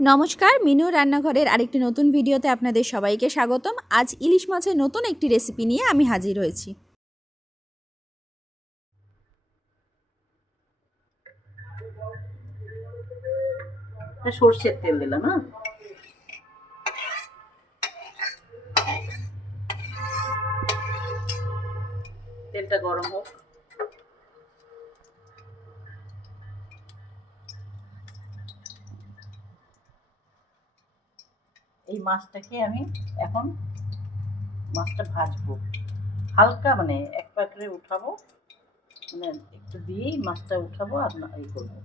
নমস্কার, মিনু রান্নাঘরের আরেকটি নতুন ভিডিওতে আপনাদের সবাইকে স্বাগতম। আজ ইলিশ মাছের নতুন একটি রেসিপি নিয়ে আমি হাজির হয়েছি। সর্ষের তেল দিলাম। তেলটা গরম হোক। এই মাছটাকে আমি এখন মাছটা ভাজবো হালকা, মানে এক পা করে উঠাবো, মানে একটু দিয়েই মাছটা উঠাবো আর এই করবো।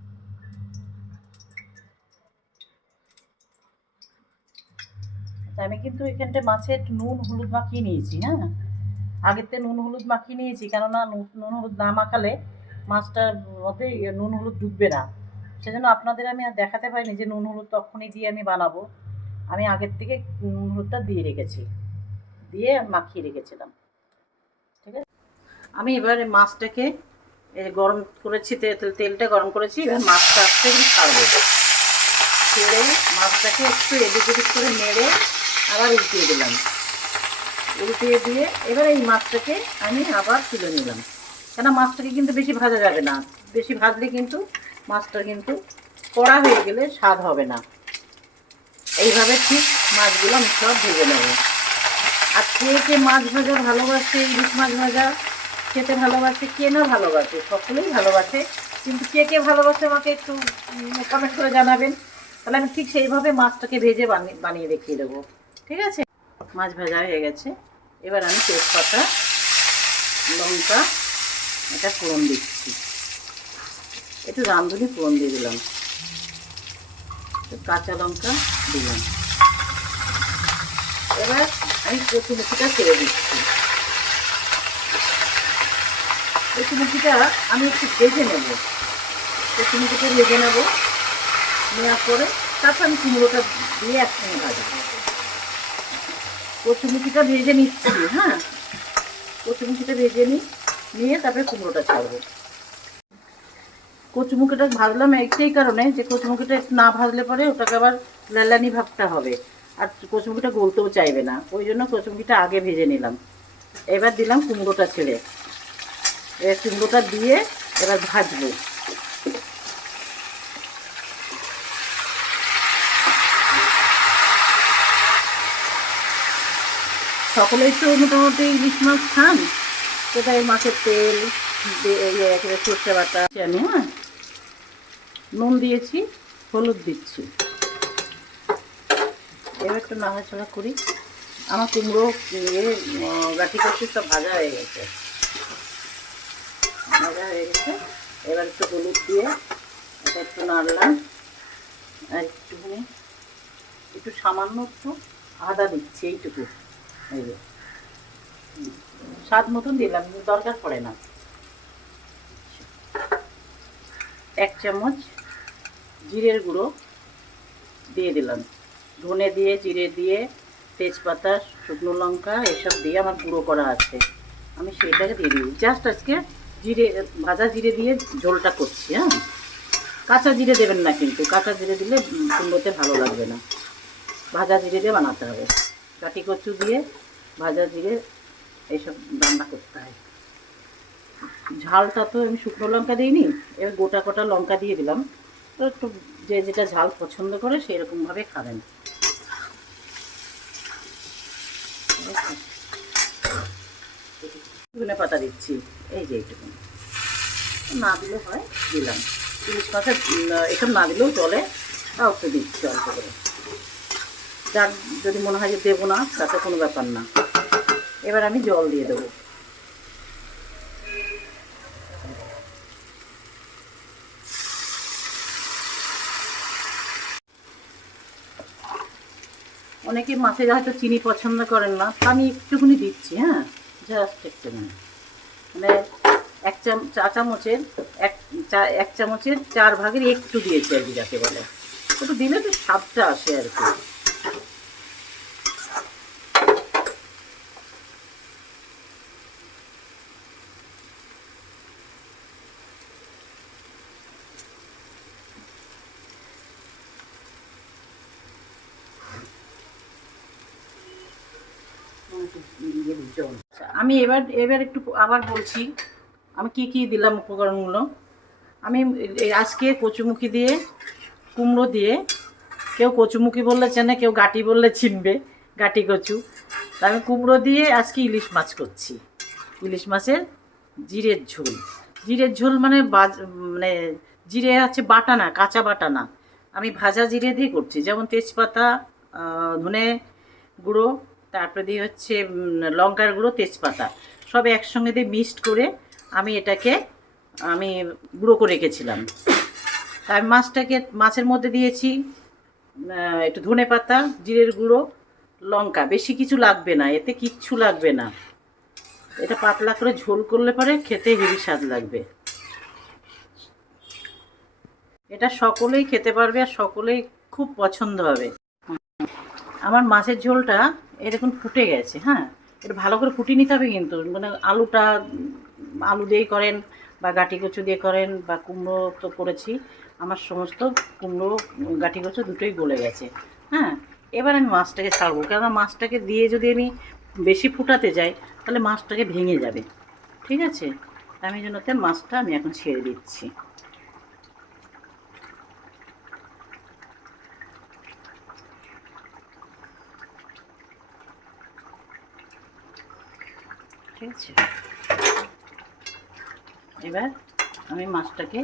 আমি কিন্তু এখানটা মাছে একটু নুন হলুদ মাখিয়ে নিয়েছি। হ্যাঁ, আগেতে নুন হলুদ মাখিয়ে নিয়েছি, কেননা নুন হলুদ না মাখালে মাছটার মধ্যে নুন হলুদ ডুববে না। সেজন্য আপনাদের আমি আর দেখাতে পারিনি যে নুন হলুদ তখনই দিয়ে আমি বানাবো। আমি আগের থেকে নুন হলুদটা দিয়ে রেখেছি, দিয়ে মাখিয়ে রেখেছিলাম। ঠিক আছে, আমি এবারে মাছটাকে গরম করেছি, তেলটা গরম করেছি। এবার মাছটা আস্তে করে ছাড়বো, ছেড়ে মাছটাকে একটু এদিক ওদিক করে নেড়ে আবার উল্টিয়ে দিলাম। উল্টিয়ে দিয়ে এবার এই মাছটাকে আমি আবার তুলে নিলাম, কেন মাছটাকে কিন্তু বেশি ভাজা যাবে না। বেশি ভাজলে কিন্তু মাছটা কিন্তু কড়া হয়ে গেলে স্বাদ হবে না। এইভাবে ঠিক মাছগুলো আমি সব ভেজে নেব। আর কে কে মাছ ভাজা ভালোবাসে, ইলিশ মাছ ভাজা খেতে ভালোবাসে, কে না ভালোবাসে, সকলেই ভালোবাসে। কিন্তু কে কে ভালোবাসে আমাকে একটু কমেন্ট করে জানাবেন, তাহলে আমি ঠিক সেইভাবে মাছটাকে ভেজে বানিয়ে দেখিয়ে দেবো। ঠিক আছে, মাছ ভাজা হয়ে গেছে। এবার আমি তেজপাতা, লঙ্কা, এটা ফোড়ন দিচ্ছি। একটু রাঁধুনি ফোড়ন দিয়ে দিলাম, কাঁচা লঙ্কা দিলাম। এবার আমি কচুমুখিটা ছেড়ে দিচ্ছি। কচুমুখিটা আমি একটু ভেজে নেব, কচুমুখিটা ভেজে নেব। নেওয়ার পরে তারপর আমি কুমড়োটা দিয়ে একসঙ্গে ভাজবো। কচুমুখিটা ভেজে নিচ্ছি। হ্যাঁ, কচুমুখিটা ভেজে নিয়ে তারপরে কুমড়োটা ছাড়বো। কচুমুখিটা ভাজলাম একটাই কারণে, যে কচুমুখিটা না ভাজলে পরে ওটাকে আবার লালানি ভাবটা হবে, আর কচুমুখিটা গলতেও চাইবে না। ওই জন্য কচুমুখিটা আগে ভেজে নিলাম। এবার দিলাম কুমড়োটা ছেড়ে, এবার কুমড়োটা দিয়ে এবার ভাজবো। সকলেই তো মোটামুটি ইলিশ মাছ খান, সেটাই মাছের তেল সর্ষে বাটা আমি। হ্যাঁ, নুন দিয়েছি, হলুদ দিচ্ছি। এবার একটু নাড়াচাড়া করি। আমার কুমড়ো গাঠি করছি সব ভাজা হয়ে গেছে, ভাজা হয়ে গেছে। এবার একটু হলুদ দিয়ে এটা একটু নাড়লাম, আর একটু সামান্য একটু আদা দিচ্ছি, এইটুকু। এই যে স্বাদ মতন দিলাম, দরকার পড়ে না। 1 চামচ জিরের গুঁড়ো দিয়ে দিলাম। ধনে দিয়ে, জিরে দিয়ে, তেজপাতা, শুকনো লঙ্কা এসব দিয়ে আমার গুঁড়ো করা আছে, আমি সেইটাকে দিয়ে দিই। জাস্ট আজকে জিরে, ভাজা জিরে দিয়ে ঝোলটা করছি। হ্যাঁ, কাঁচা জিরে দেবেন না, কিন্তু কাঁচা জিরে দিলে কুমড়োতে ভালো লাগবে না। ভাজা জিরে দিয়ে বানাতে হবে। কাটি কচু দিয়ে ভাজা জিরে এইসব রান্না করতে হয়। ঝালটা তো আমি শুকনো লঙ্কা দিইনি, এবার গোটা গোটা লঙ্কা দিয়ে দিলাম। তো একটু যে যেটা ঝাল পছন্দ করে সেরকমভাবে খাবেন। ধনে পাতা দিচ্ছি, এই যে এইটুকু, না দিলেও হয়, দিলাম। ইলিশ মাছের এসব না দিলেও চলে, তাও একটু দিচ্ছি অল্প করে। যার যদি মনে হয় যে দেবো না, তাতে কোনো ব্যাপার না। এবার আমি জল দিয়ে দেবো। অনেকে মাছে হয়তো চিনি পছন্দ করেন না, তা আমি একটুখানি দিচ্ছি। হ্যাঁ, জাস্ট একটুখানি, মানে চা চামচের এক চামচের 4 ভাগের একটু দিয়েছি আর কি, যাকে বলে একটু দিলে তো স্বাদটা আসে আর কি। একটু দিয়ে দিই জল। আমি এবার একটু আবার বলছি আমি কি কি দিলাম উপকরণগুলো। আমি আজকে কচুমুখি দিয়ে, কুমড়ো দিয়ে, কেউ কচুমুখি বললে চেনে, কেউ গাঁটি বললে চিনবে, গাঁটি কচু। তা আমি কুমড়ো দিয়ে আজকে ইলিশ মাছ করছি। ইলিশ মাছের জিরের ঝোল। জিরের ঝোল মানে মানে জিরে হচ্ছে বাটা না, কাঁচা বাটা না, আমি ভাজা জিরে দিয়ে করছি। যেমন তেজপাতা, ধনে গুঁড়ো, তারপরে দিয়ে হচ্ছে লঙ্কার গুঁড়ো, তেজপাতা সব একসঙ্গে দিয়ে মিক্সড করে আমি এটাকে গুঁড়ো করে রেখেছিলাম। তাই মাছের মধ্যে দিয়েছি একটু ধনে পাতা, জিরের গুঁড়ো, লঙ্কা। বেশি কিছু লাগবে না, এতে কিচ্ছু লাগবে না। এটা পাতলা করে ঝোল করলে পরে খেতে হেভি স্বাদ লাগবে। এটা সকলেই খেতে পারবে আর সকলেই খুব পছন্দ হবে। আমার মাছের ঝোলটা এরকম ফুটে গেছে। হ্যাঁ, এটা ভালো করে ফুটিয়ে নিতে হবে কিন্তু, মানে আলু দিয়েই করেন বা গাঁটি কচু দিয়ে করেন বা কুমড়ো তো করেছি, আমার সমস্ত কুমড়ো গাঁটি কচু দুটোই গলে গেছে। হ্যাঁ, এবার আমি মাছটাকে ছাড়বো, কেননা মাছটাকে দিয়ে যদি আমি বেশি ফুটাতে যাই তাহলে মাছটাকে ভেঙে যাবে। ঠিক আছে, আমি জন্যতে মাছটা আমি এখন ছেড়ে দিচ্ছি। ঠিক আছে, এবার আমি মাছটাকে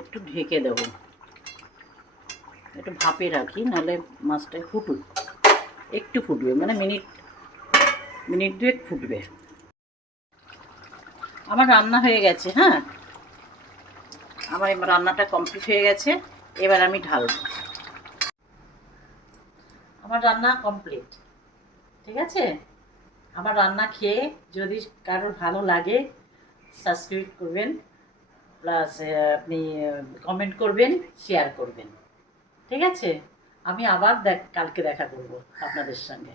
একটু ঢেকে দেব, একটু ভাপে রাখি, নাহলে মাছটা ফুটুক, একটু ফুটবে, মানে মিনিট দুয়েক ফুটবে। আমার রান্না হয়ে গেছে। হ্যাঁ, আমার এবার রান্নাটা কমপ্লিট হয়ে গেছে। এবার আমি ঢালবো। আমার রান্না কমপ্লিট। ঠিক আছে, আমার রান্না খেয়ে যদি কারোর ভালো লাগে সাবস্ক্রাইব করবেন, প্লাস আপনি কমেন্ট করবেন, শেয়ার করবেন। ঠিক আছে, আমি আবার কালকে দেখা করব আপনাদের সঙ্গে।